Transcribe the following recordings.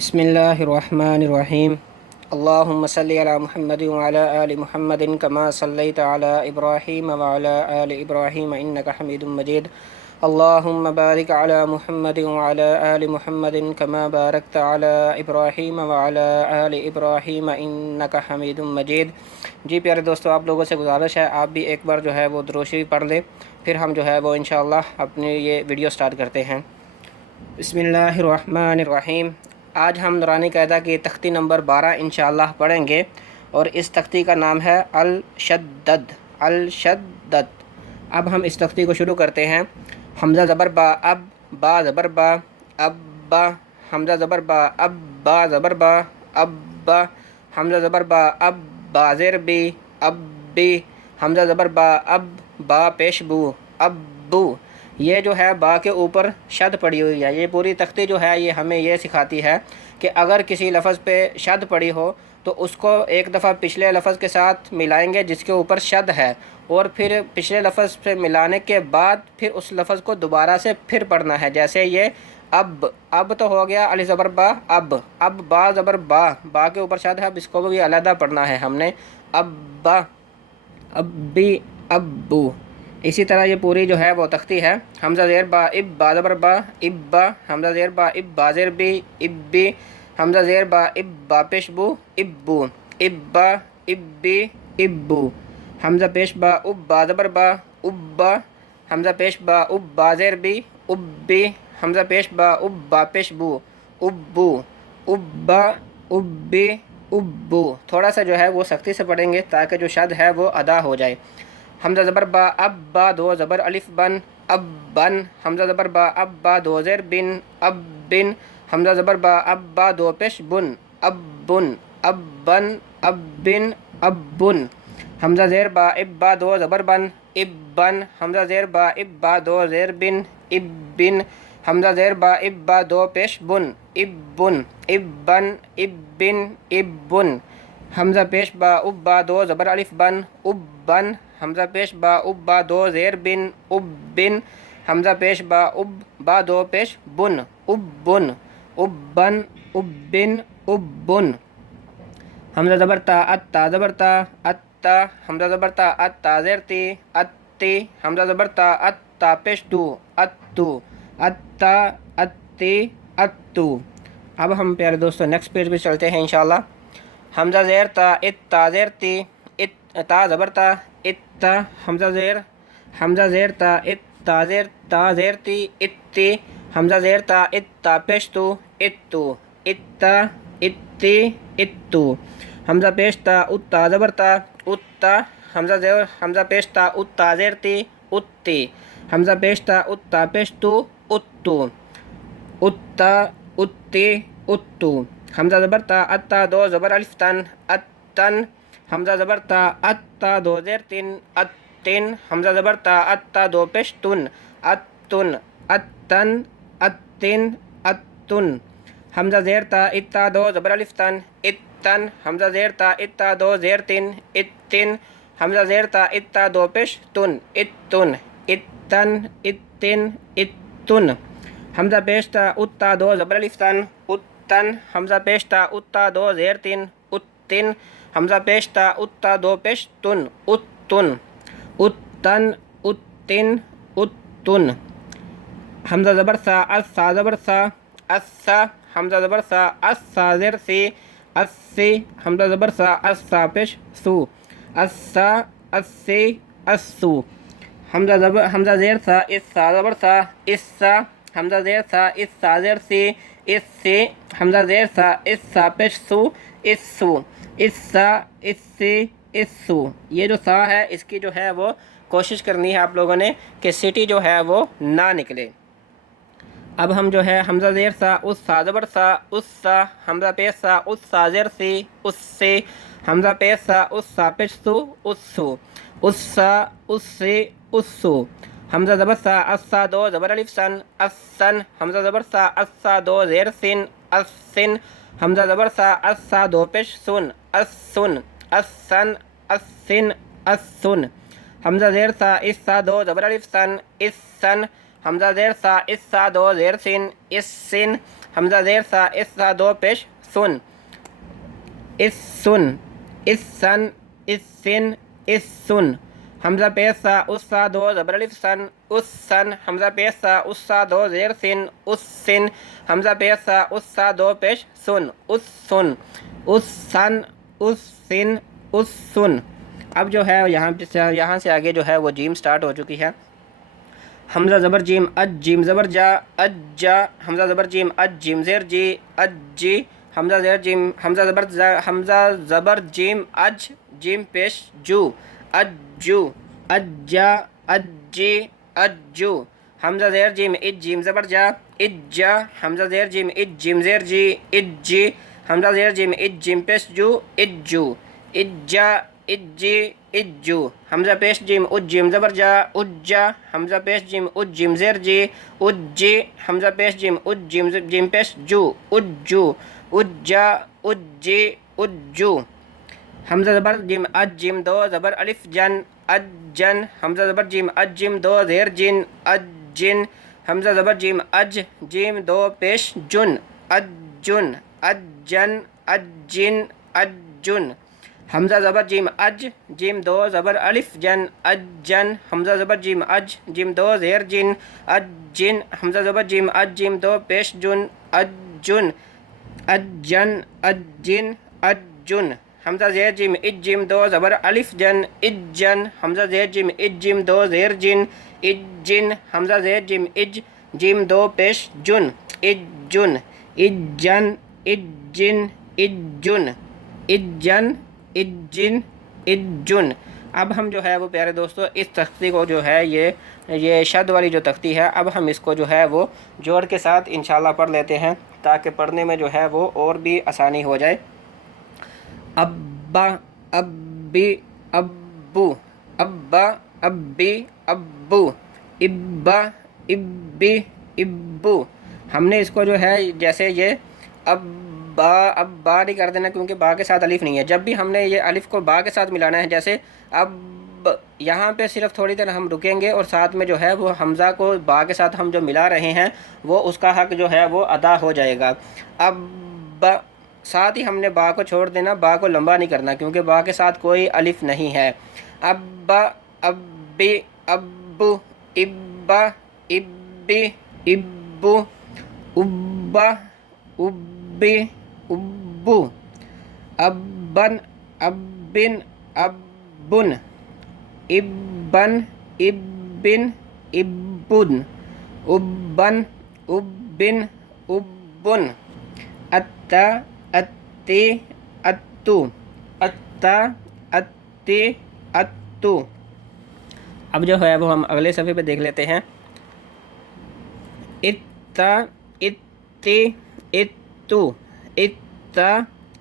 بسم الله الرحمن الرحيم. اللهم صل على محمد وعلى آل محمد كما صليت على إبراهيم وعلى آل إبراهيم إنك حميد مجيد. اللهم بارك على محمد وعلى آل محمد كما باركت على إبراهيم وعلى آل إبراهيم إنك حميد مجيد. جی پیارے دوستو، آپ لوگوں سے گزارش ہے آپ بھی ایک بار جو ہے وہ درود شریف پڑھ لیں، پھر ہم جو ہے وہ انشاءاللہ اپنی یہ ویڈیو سٹارٹ کرتے ہیں. بسم اللہ الرحمن الرحیم. آج ہم نورانی قاعدہ کی تختی نمبر 12 انشاءاللہ پڑھیں گے، اور اس تختی کا نام ہے الشدد. الشدد. اب ہم اس تختی کو شروع کرتے ہیں. حمزہ زبر با اب، با زبر با اب با. حمزہ زبر با اب، با زبر با اب با. حمزہ زبر با اب، با زیر بی اب بی. حمزہ زبر با اب، با پیش بو اب بو. یہ جو ہے با کے اوپر شد پڑی ہوئی ہے. یہ پوری تختی جو ہے یہ ہمیں یہ سکھاتی ہے کہ اگر کسی لفظ پہ شد پڑی ہو تو اس کو ایک دفعہ پچھلے لفظ کے ساتھ ملائیں گے جس کے اوپر شد ہے، اور پھر پچھلے لفظ سے ملانے کے بعد پھر اس لفظ کو دوبارہ سے پھر پڑھنا ہے. جیسے یہ اب. اب تو ہو گیا الف زبر با اب. اب با زبر با، با کے اوپر شد ہے، اب اس کو بھی علیحدہ پڑھنا ہے ہم نے. اب با اب بھی اب بو. اسی طرح یہ پوری جو ہے وہ تختی ہے. حمزہ زیر با اب، با زبر با اب با. حمزہ زیر با اب، با زیر بی اب بی. حمزہ زیر با اب، با پیش بو اب بو اب با اب بی اب بو. حمزہ پیش با اب، با زبر با اب با. حمزہ پیش با اب، با زیر بی اب بی. حمزہ پیش با اب، با پیش بو اب بو اب با اب بی اب بو. تھوڑا سا جو ہے وہ سختی سے پڑھیں گے تاکہ جو شد ہے وہ ادا ہو جائے. حمزہ زبر با اب، با دو زبر الف بن اب بن. حمزہ زبر با اب، با دو زیر بن اب بن. حمزہ زبر با اب، با دو پیش بن اب بن اب بن اب بن اب بن. حمزہ زیر با اب، با دو زبر بن اب بن. حمزہ زیر با اب، با دو زیر بن اب بن. حمزہ زیر با اب، با دو پیش بن اب بن اب بن اب بن اب بن. حمزہ پیش با اب، با دو زبر الف بن اب بن. حمزہ پیش با اب، با دو زیر بن اب بن. حمزہ پیش با اب، با دو پیش بن اب بن اب بن اب بن اب بن. حمزہ زبر تا ات، تا زبر تا ات تا. حمزہ زبر تا ات، تا زیر تی ات تی. حمزہ زبر تا ات، تا پیش تو ات تو ات تا ات تی ات تو. اب ہم پیارے دوستو نیکسٹ پیج پہ چلتے ہیں انشاءاللہ. حمزہ زیر تا ات، تا زیر تی ات، تا زبر تا ات تا. حمزہ زیر تا ات، تا زیر تی ات تی. حمزہ زیر تا ات، تا پیش تو ات تو ات تا ات تی ات تو. حمزہ پیش تا ات، تا زبر تا ات تا. حمزہ پیش تا ات، تا زیر تی ات تی. حمزہ پیش تا ات، تا پیش تو ات تو ات تا ات تی ات تو. حمزہ زبر تا ات، تا دو زبر الف تن ات تن. حمزہ زبر تا ات، تا دو زیر تن ات تن. حمزہ زبر تا ات، تا دو پیش تن ات تن ات تن ات تن ات تن. حمزہ زیر تا ات، تا دو زبر الف تن ات تن. حمزہ زیر تا ات، تا دو زیر تن ات تن. حمزہ زیر تا ات، تا دو پیش تن ات تن ات تن ات تن ات تن. حمزہ پیش تا ات، تا دو زبر الف تن ات تن. حمزہ پیش تا ات، تا دو زیر تن ات تن. حمزہ پیش تا ات، تا دو پیش تن ات تن ات تن ات تن ات تن. حمزہ زبر سا اس، سا زبر سا اس سا. حمزہ زبر سا اس، سا زیر سی اس سی. حمزہ زبر سا اس، سا پیش سو اس سا اس سی اس سو. حمزہ زیر سا اس، سا زبر سا اس سا. حمزہ زیر سا اس، سا زیر سی اس سی. حمزہ زیر سا اس، سا پیش سو اس سو اس سا اس سی اس سو. یہ جو سا ہے اس کی جو ہے وہ کوشش کرنی ہے آپ لوگوں نے کہ سیٹی جو ہے وہ نہ نکلے. اب ہم جو ہے حمزہ زیر سا اس، سا زبر سا اس سا. حمزہ پیش سا اس، سا زیر سی اس سی. حمزہ پیش سا اس، سا پیش سو اس سو اس سا اس سی اس سو. حمزہ زبر سا اس، سا دو زبر الف سن اس سن. حمزہ زبر سا اس، سا دو زیر سن اس سن. حمزہ زبر سا اس، سا دو پیش سن اس سن اس سن اس سن اس سن. حمزہ زیر سا اس، سا دو زبر الف سن اس سن. حمزہ زیر سا اس، سا دو زیر سن اس سن. حمزہ زیر سا سا دو پیش سن سن سن سن سن حمزہ پیش سا دو زبر الف سن سن حمزہ پیش سا دو زیر سن سن حمزہ پیش سا دو پیش سن سن سن سن سن. اب جو ہے یہاں سے آگے جو ہے وہ جیم سٹارٹ ہو چکی ہے. حمزہ زبر جیم اج جیم زبر جا اج جا حمزہ زبر جیم اج جیم زیر جی اج جی حمزہ زیر جیم حمزہ زبر جیم اج جیم پیش جو اج جو اج جا اج جی اج جو حمزہ زیر جیم اج جیم زبر جا اج جا حمزہ زیر جیم اج جیم زیر جی اج جی حمزہ زیر جیم اج جیم پیش جو اج جو اج جا اج جی اج جو حمزہ پیش جیم اج جیم زبر جا اج جا حمزہ پیش جیم اج جیم زیر جی اج جی حمزہ پیش جیم اج جیم پیش جو اج جو اج جا اج جی اج جو حمزہ زبر جیم اج جیم دو زبر الف جن اج جن حمزہ زبر جیم اج جیم دو زیر جن اج جن حمزہ زبر جیم اج جیم دو پیش جن اج جن اج جن اج جن اج جن حمزہ زبر جیم اج جیم دو زبر الف جن اج جن حمزہ زبر جیم اج جیم دو زیر جن اج جن حمزہ زبر جیم اج جیم دو پیش جن اج جن اج جن اج جن اج جن حمزہ زیر جیم اج جیم دو زبر الف جن اج جن حمزہ زیر جیم اج جیم دو زیر جن اج جن حمزہ زیر جیم اج جیم دو پیش جن اج جن اج جن اج جن اج جن اج جن اج جن اج جن. اب ہم جو ہے وہ پیارے دوستو اس تختی کو جو ہے یہ شد والی جو تختی ہے اب ہم اس کو جو ہے وہ جوڑ کے ساتھ انشاءاللہ پڑھ لیتے ہیں تاکہ پڑھنے میں جو ہے وہ اور بھی آسانی ہو جائے. ابا ابی ابو ابا ابی ابو ابا ابی ابو. ہم نے اس کو جو ہے جیسے یہ اب با نہیں کر دینا کیونکہ با کے ساتھ الف نہیں ہے. جب بھی ہم نے یہ الف کو با کے ساتھ ملانا ہے جیسے اب یہاں پہ صرف تھوڑی دیر ہم رکیں گے اور ساتھ میں جو ہے وہ حمزہ کو با کے ساتھ ہم جو ملا رہے ہیں وہ اس کا حق جو ہے وہ ادا ہو جائے گا. اب ساتھ ہی ہم نے با کو چھوڑ دینا, با کو لمبا نہیں کرنا کیونکہ با کے ساتھ کوئی الف نہیں ہے. ابا ابی ابو ابا ابی ابو ابا ابی ابو ابن ابن ابن ابن ابن ابن ابن ابن ابن اتا اتی اتو اتا اتی اتو. اب جو ہے وہ ہم اگلے صفحے پہ دیکھ لیتے ہیں. اتا اتی اتو اتا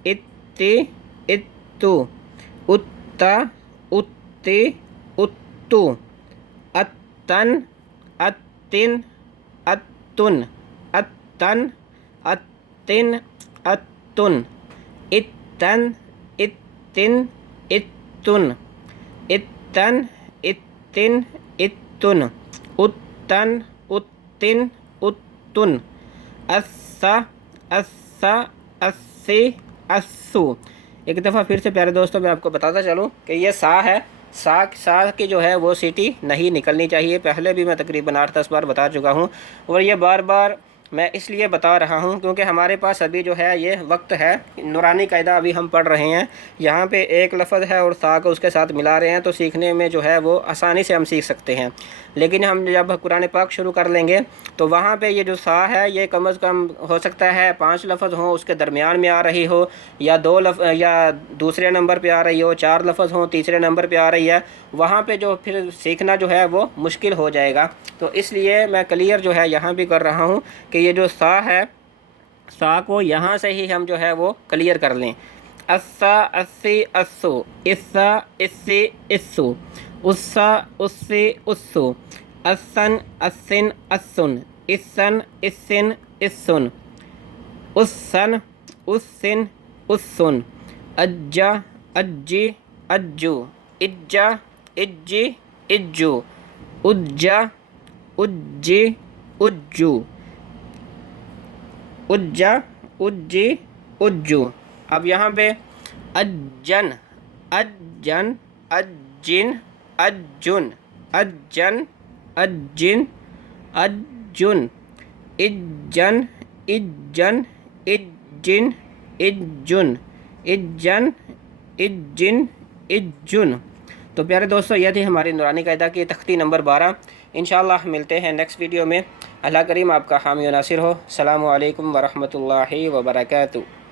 اتی اتو اتا اتی اتو اتن اتن اتن اتن اتن اتن اتن اتن اتن اتن اتن اتن اتن اتن اتن اسا اسا اسی اسو. ایک دفعہ پھر سے پیارے دوستوں میں آپ کو بتاتا چلوں کہ یہ سا ہے, سا کی جو ہے وہ سیٹی نہیں نکلنی چاہیے. پہلے بھی میں تقریباً 8-10 بار بتا چکا ہوں اور یہ بار بار میں اس لیے بتا رہا ہوں کیونکہ ہمارے پاس ابھی جو ہے یہ وقت ہے. نورانی قاعدہ ابھی ہم پڑھ رہے ہیں, یہاں پہ ایک لفظ ہے اور سا کو اس کے ساتھ ملا رہے ہیں تو سیکھنے میں جو ہے وہ آسانی سے ہم سیکھ سکتے ہیں. لیکن ہم جب قرآن پاک شروع کر لیں گے تو وہاں پہ یہ جو سا ہے یہ کم از کم ہو سکتا ہے 5 لفظ ہوں اس کے درمیان میں آ رہی ہو, یا 2 لفظ یا دوسرے نمبر پہ آ رہی ہو, 4 لفظ ہوں تیسرے نمبر پہ آ رہی ہے. وہاں پہ جو پھر سیکھنا جو ہے وہ مشکل ہو جائے گا. تو اس لیے میں کلیئر جو ہے یہاں بھی کر رہا ہوں کہ یہ جو سا ہے سا کو یہاں سے ہی ہم جو ہے وہ کلیئر کر لیں. اسا اسی اسو اسا اسی اسو اسا اسی اسو اسن اسن اسن اسن اسن اسن اسن اسن اسن اجا اجی اجو اجا اجی اجو اجا اجی اجو اجا، اجی، اجو۔ اب یہاں پہ اجن، اجن، اجن، اجن، اجن، اجن، اجن، اجن، اجن، اجن، اجن، اجن، اجن، اجن۔ تو پیارے دوستو، یہ تھی ہماری نورانی قاعدہ کی تختی نمبر 12۔ انشاءاللہ ملتے ہیں نیکسٹ ویڈیو میں۔ اللہ کریم آپ کا حامی و ناصر ہو۔ السلام علیکم ورحمۃ اللہ وبرکاتہ۔